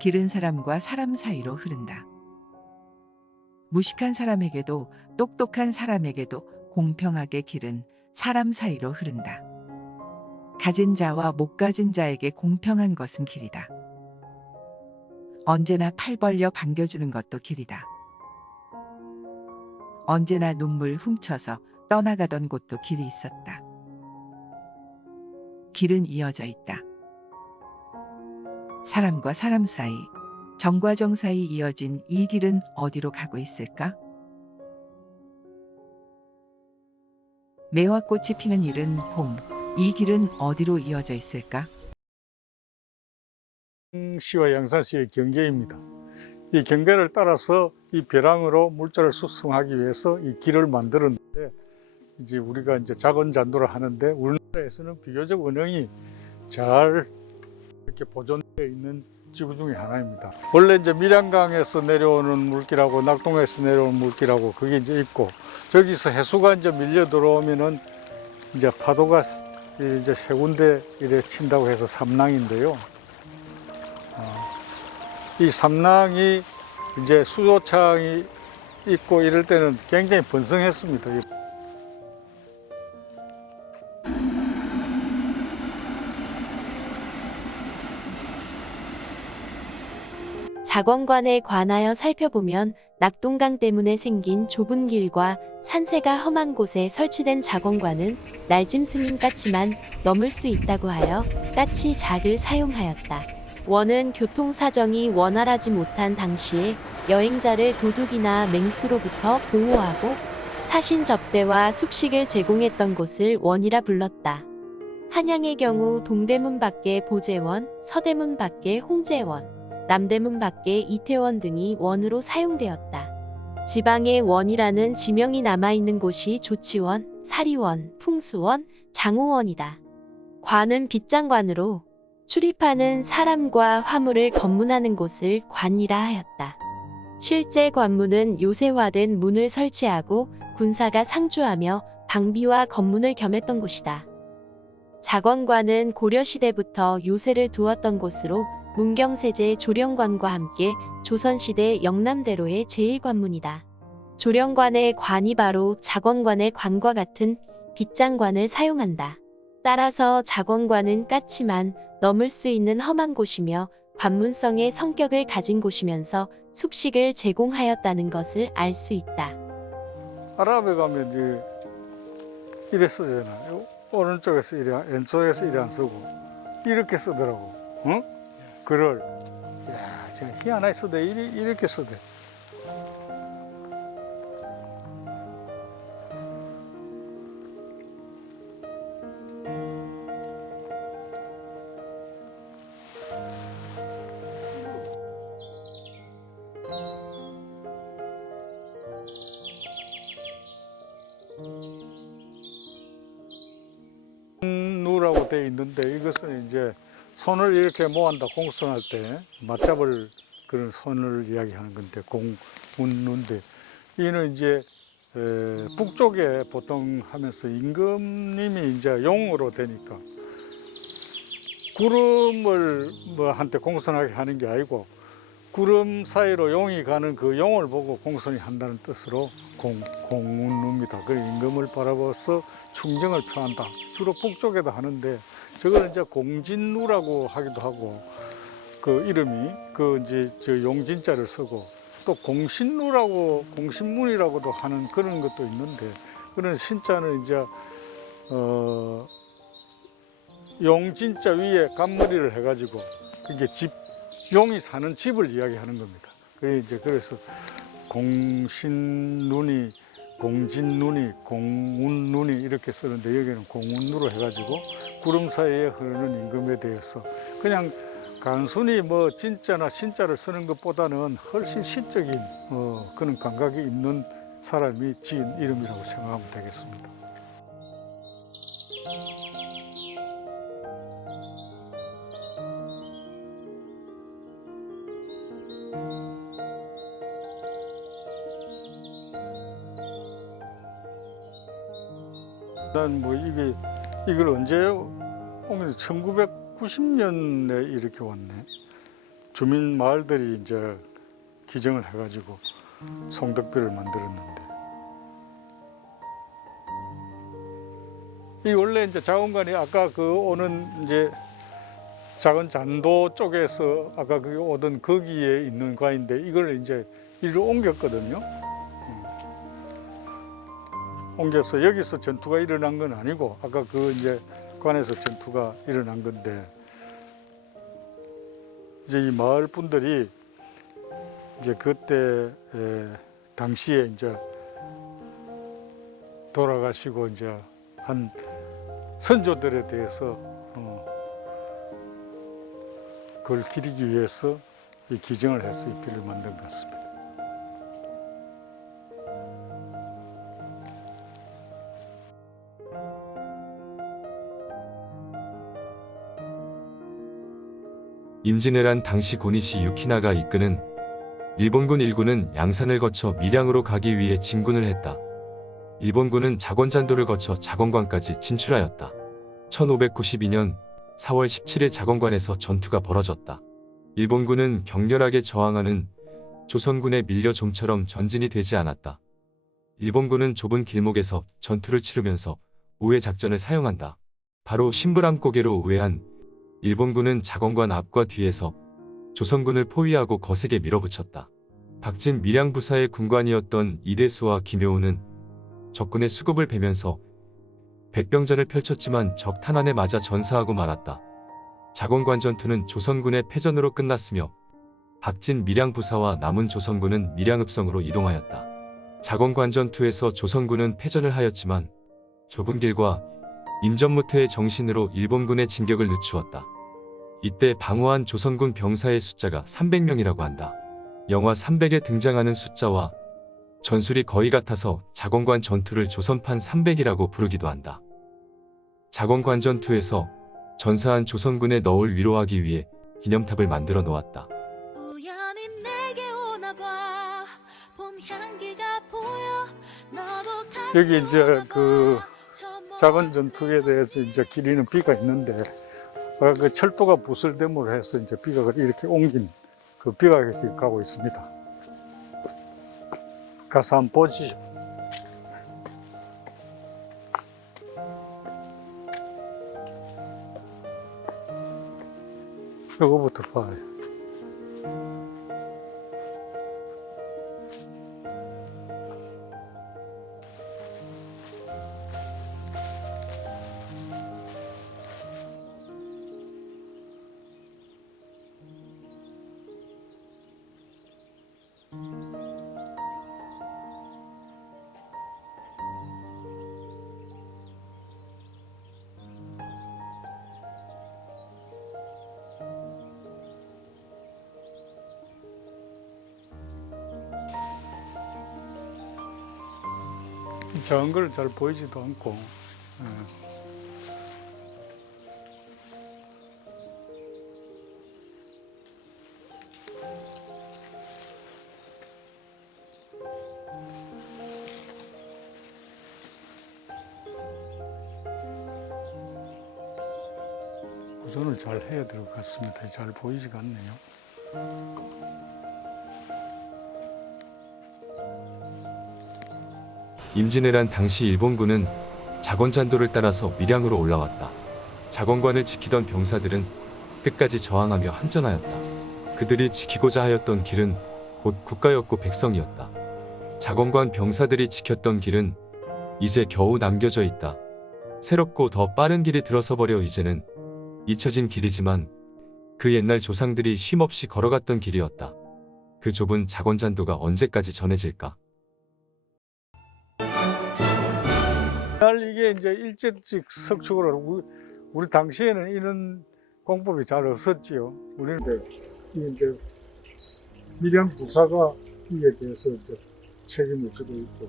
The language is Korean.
길은 사람과 사람 사이로 흐른다. 무식한 사람에게도 똑똑한 사람에게도 공평하게 길은 사람 사이로 흐른다. 가진 자와 못 가진 자에게 공평한 것은 길이다. 언제나 팔 벌려 반겨주는 것도 길이다. 언제나 눈물 훔쳐서 떠나가던 곳도 길이 있었다. 길은 이어져 있다. 사람과 사람 사이, 정과 정 사이 이어진 이 길은 어디로 가고 있을까? 매화 꽃이 피는 일은 봄, 이 길은 어디로 이어져 있을까? 시와 양산시의 경계입니다. 이 경계를 따라서 이 벼랑으로 물자를 수송하기 위해서 이 길을 만들었는데 이제 우리가 이제 작은 잔도를 하는데 우리나라에서는 비교적 원형이 잘 이렇게 보존되어 있는 지구 중에 하나입니다. 원래 이제 밀양강에서 내려오는 물길하고 낙동에서 내려오는 물길하고 그게 이제 있고 저기서 해수가 이제 밀려 들어오면은 이제 파도가 이제 세 군데 이래 친다고 해서 삼랑인데요. 어, 이 삼랑이 이제 수조창이 있고 이럴 때는 굉장히 번성했습니다. 이 자권관에 관하여 살펴보면 낙동강 때문에 생긴 좁은 길과 산세가 험한 곳에 설치된 자권관은 날짐승인 까치만 넘을 수 있다고 하여 까치 작을 사용하였다. 원은 교통 사정이 원활하지 못한 당시에 여행자를 도둑이나 맹수로부터 보호하고 사신 접대와 숙식을 제공했던 곳을 원이라 불렀다. 한양의 경우 동대문 밖에 보재원, 서대문 밖에 홍재원, 남대문 밖에 이태원 등이 원으로 사용되었다. 지방에 원이라는 지명이 남아있는 곳이 조치원, 사리원, 풍수원, 장호원이다. 관은 빗장관으로 출입하는 사람과 화물을 검문하는 곳을 관이라 하였다. 실제 관문은 요새화된 문을 설치하고 군사가 상주하며 방비와 검문을 겸했던 곳이다. 자건관은 고려시대부터 요새를 두었던 곳으로 문경세제 조령관과 함께 조선시대 영남대로의 제1관문이다. 조령관의 관이 바로 자건관의 관과 같은 빗장관을 사용한다. 따라서 자건관은 까치만 넘을 수 있는 험한 곳이며 관문성의 성격을 가진 곳이면서 숙식을 제공하였다는 것을 알 수 있다. 아랍에 가면 이제 이래 쓰잖아요. 오른쪽에서 이래, 왼쪽에서 이래 안 쓰고 이렇게 쓰더라고. 응? 글을. 야, 저 희한하게. 이래, 이렇게 쓰대. 누라고 되어 있는데 이것은 이제 손을 이렇게 모한다 공성할 때 맞잡을 그런 손을 이야기하는 건데 공운누인데 이는 이제 에, 북쪽에 보통 하면서 임금님이 이제 용으로 되니까 구름을 뭐 한테 공손하게 하는 게 아니고 구름 사이로 용이 가는 그 용을 보고 공손히 한다는 뜻으로 공, 공운누입니다. 그 임금을 바라보서 충정을 표한다. 주로 북쪽에도 하는데 저걸 이제 공진누라고 하기도 하고 그 이름이 그 이제 저 용진자를 쓰고 또 공신누라고 공신문이라고도 하는 그런 것도 있는데 그런 신자는 이제 어 용진자 위에 간머리를 해가지고 그게 집 용이 사는 집을 이야기하는 겁니다. 그게 이제 그래서 공신눈이 공진눈이 공운눈이 이렇게 쓰는데 여기는 공운누로 해가지고 구름 사이에 흐르는 임금에 대해서 그냥 단순히 뭐 진짜나 신자를 쓰는 것보다는 훨씬 시적인 어, 그런 감각이 있는 사람이 지은 이름이라고 생각하면 되겠습니다. 난뭐 이게 이걸 언제 오면 1990년에 이렇게 왔네. 주민 마을들이 이제 기증을 해가지고 송덕비를 만들었는데 이 원래 이제 자원관이 아까 그 오는 이제 작은 잔도 쪽에서 아까 그 오던 거기에 있는 관인데 이걸 이제 이리로 옮겼거든요. 음. 옮겨서 여기서 전투가 일어난 건 아니고 아까 그 이제 관에서 전투가 일어난 건데 이제 이 마을 분들이 이제 그때 에, 당시에 이제 돌아가시고 이제 한 선조들에 대해서 어, 그걸 기리기 위해서 이 기증을 해서 이 비를 만든 것 같습니다. 임진왜란 당시 고니시 유키나가 이끄는 일본군 일군은 양산을 거쳐 밀양으로 가기 위해 진군을 했다. 일본군은 자권잔도를 거쳐 자권관까지 진출하였다. 1592년 4월 17일 자권관에서 전투가 벌어졌다. 일본군은 격렬하게 저항하는 조선군에 밀려 좀처럼 전진이 되지 않았다. 일본군은 좁은 길목에서 전투를 치르면서 우회 작전을 사용한다. 바로 신부람 고개로 우회한 일본군은 자건관 앞과 뒤에서 조선군을 포위하고 거세게 밀어붙였다. 박진 밀양 부사의 군관이었던 이대수와 김효우는 적군의 수급을 베면서 백병전을 펼쳤지만 적 탄환에 맞아 전사하고 말았다. 자건관 전투는 조선군의 패전으로 끝났으며 박진 밀양 부사와 남은 조선군은 밀양읍성으로 이동하였다. 자건관 전투에서 조선군은 패전을 하였지만 좁은 길과 임전무태의 정신으로 일본군의 진격을 늦추었다. 이때 방어한 조선군 병사의 숫자가 300명이라고 한다. 영화 300에 등장하는 숫자와 전술이 거의 같아서 자건관 전투를 조선판 300이라고 부르기도 한다. 자건관 전투에서 전사한 조선군의 너울 위로하기 위해 기념탑을 만들어 놓았다. 여기 이제 그 작은 전투에 대해서 이제 기리는 비가 있는데 그 철도가 부설됨으로 해서 이제 비가 이렇게 옮긴 그 이렇게 가고 있습니다. 가서 한번 보시죠. 이거부터 봐요. 작은 걸 잘 보이지도 않고 예. 구전을 잘 해야 될 것 같습니다. 잘 보이지가 않네요. 임진왜란 당시 일본군은 자건잔도를 따라서 밀양으로 올라왔다. 자건관을 지키던 병사들은 끝까지 저항하며 한전하였다. 그들이 지키고자 하였던 길은 곧 국가였고 백성이었다. 자건관 병사들이 지켰던 길은 이제 겨우 남겨져 있다. 새롭고 더 빠른 길이 들어서 버려 이제는 잊혀진 길이지만 그 옛날 조상들이 쉼없이 걸어갔던 길이었다. 그 좁은 자건잔도가 언제까지 전해질까? 날 이게 이제 일제직 석축으로 우리, 우리 당시에는 이런 공법이 잘 없었지요. 우리는 이제, 이제 밀양 부사가 이에 대해서 이제 책임을 지고 있고